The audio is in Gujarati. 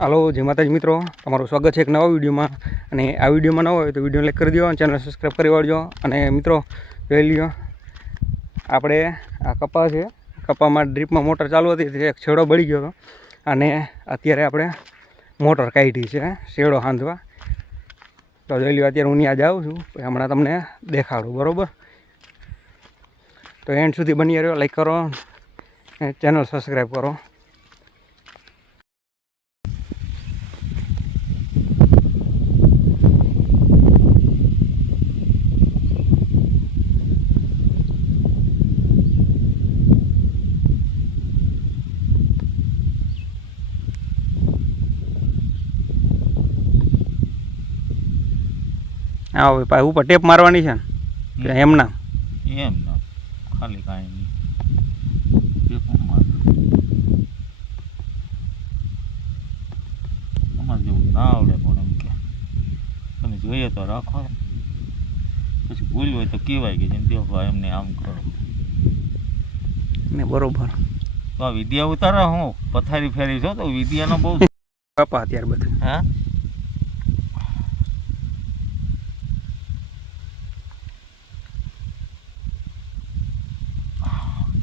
હાલો, જય માતાજી મિત્રો. તમારું સ્વાગત છે એક નવા વિડીયોમાં. અને આ વિડીયોમાં ન હોય તો વીડિયો લાઈક કરી દો ચેનલ સબસ્ક્રાઈબ કરી વાળજો. અને મિત્રો, જોઈ લ્યો, આપણે આ કપા છે. કપામાં ડ્રીપમાં મોટર ચાલુ હતી એક છેડો બળી ગયો હતો. અને અત્યારે આપણે મોટર કાઢી છે શેડો હાંધવા. તો જોઈ લ્યો, અત્યારે હું ત્યાં જાઉં છું. હમણાં તમને દેખાડું, બરાબર? તો એન્ડ સુધી બની રહ્યો. લાઈક કરો ચેનલ સબસ્ક્રાઈબ કરો. હા હવે પાછું ઉપર ટેપ મારવાની છે ને? કે એમના? એમ ના. ખાલી કાંઈ નહીં. ટેપ માર? જેવું ના આવડે પણ એમ કે. તમે જોઈએ તો રાખો પછી ભૂલ હોય તો કહેવાય કે જેમ તેઓ ભાઈ એમને આમ કરો. ને બરોબર. તો આ વિદ્યા ઉતારા હું? પથારી ફેરી છો તો વિદ્યાનો બહુ કપા અત્યારે બધું. હા?